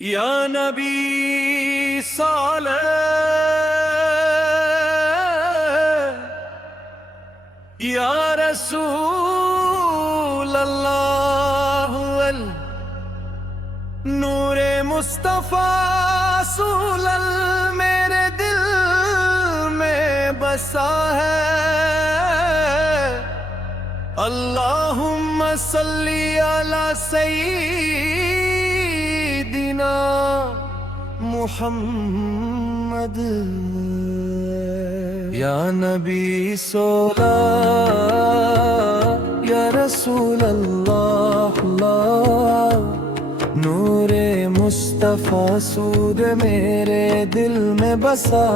یا نبی صالح یا رسول اللہ نور مصطفیٰ سولل میرے دل میں بسا ہے۔ اللہم صلی علی سیدنا محمد یا نبی سولا یا رسول اللہ نور مصطفیٰ سود میرے دل میں بسا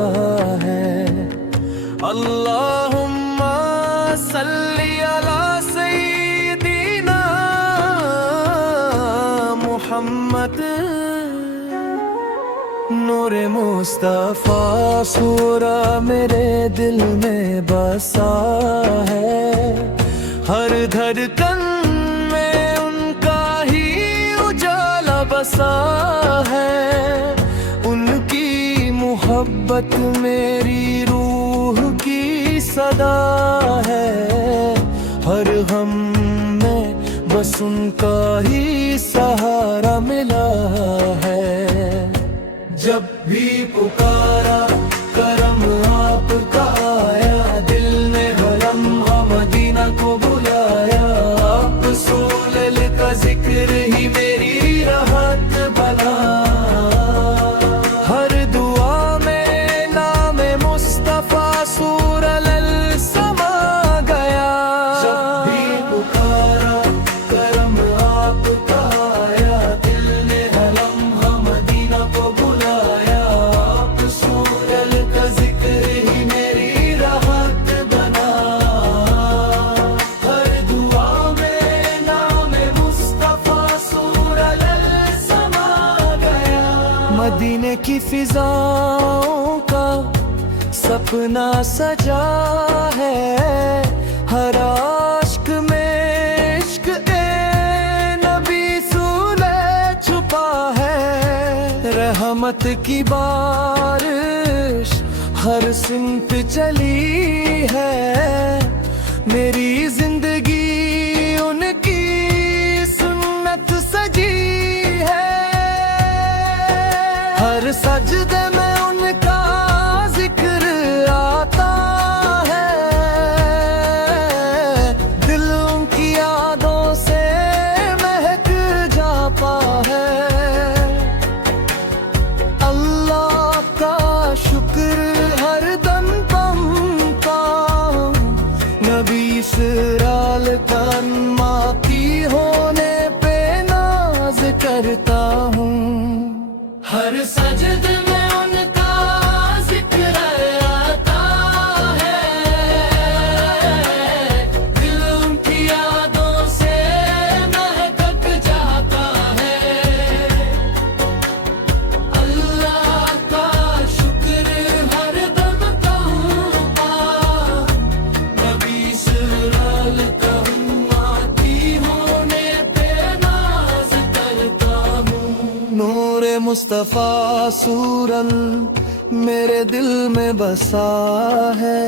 ہے۔ اللہم صلی علی سیدنا محمد نور مصطفیٰ سورہ میرے دل میں بسا ہے۔ ہر دھڑکن میں ان کا ہی اجالا بسا ہے۔ ان کی محبت میری روح کی صدا ہے۔ ہر غم میں بس ان کا ہی سہارا ملا ہے۔ جب بھی پکارا کرم آپ کا آیا، دل نے حرم مدینہ کو بلایا۔ آپ سولل کا ذکر ہی میری راحت بنا۔ ہر دعا میں نام مصطفیٰ سورل سما گیا۔ جب بھی پکارا کرم آپ کا آیا، دل نے حرم مدینہ کو بلایا۔ آپ سورل کا ذکر ہی میری راحت بنا۔ ہر دعا میں نام مصطفیٰ سورل سما گیا۔ مدینے کی فضاؤں کا سپنا سجا ہے۔ ہر عاشق میں عشق اے نبی سولے چھپا ہے۔ رحمت کی بارش ہر سمت چلی ہے۔ میری زندگی ان کی سنت سجی ہے۔ ہر سجدے میں ان کا ذکر آتا ہے۔ دل ان کی یادوں سے مہک جاتا ہے۔ اللہ کا شکر ہر دم بنتا ہوں، نبی سرال کرما کی ہونے پہ ناز کرتا ہوں۔ ہر سجد میں ان کا ذکر آتا ہے۔ دل ان کی یادوں سے مہک جاتا ہے۔ اللہ کا شکر ہر دم کرتا، نبی سرال کرما کی ہونے پہ ناز کرتا ہوں۔ نور مصطفیٰ سورل میرے دل میں بسا ہے۔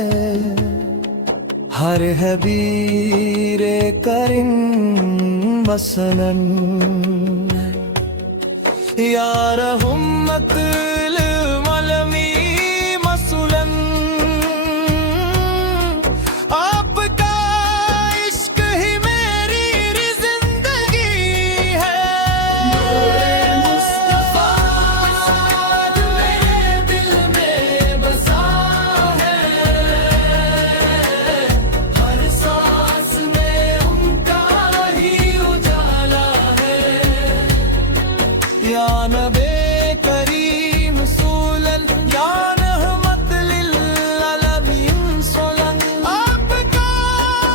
ہر حبیر کرم مثلاً یا رحمت للعالمین مثلاً۔ آپ کا عشق ہی میری زندگی ہے۔ نور مصطفیٰ میرے دل میں بسا ہے۔ ہر سانس میں ان کا ہی اجالا ہے۔ یا نبی کریم سولل یا رحمت للعالمین سولن۔ آپ کا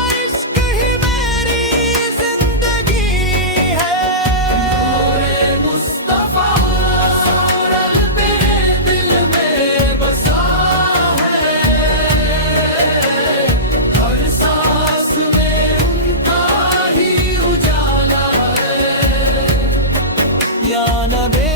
عشق ہی میری زندگی ہے۔ نور مصطفیٰ سورل میرے دل میں بسا ہے۔ ہر سانس میں ان کا ہی اجالا ہے۔ یا نبی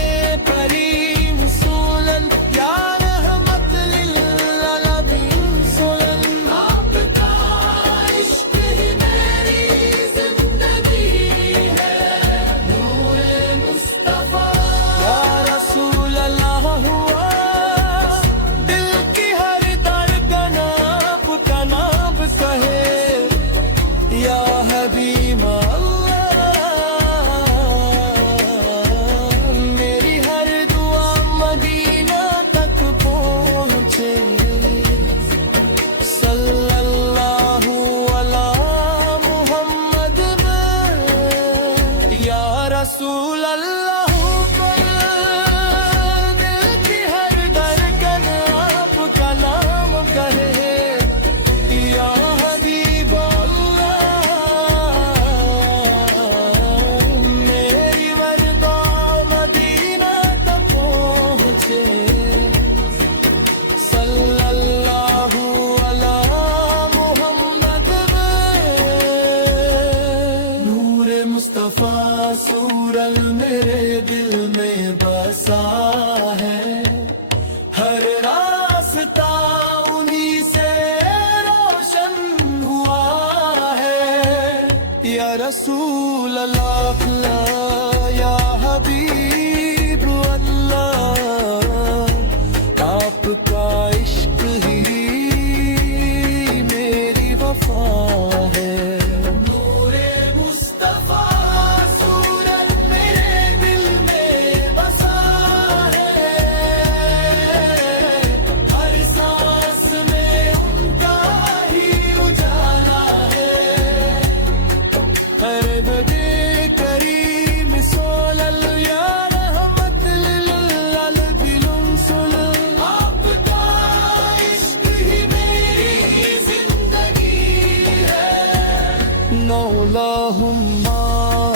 اللهم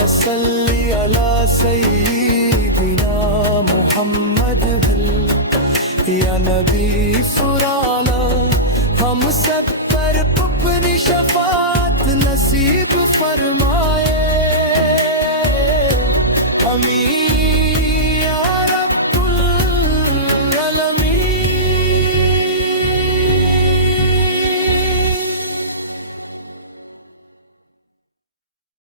صل على سيدنا محمد یا نبی سرالا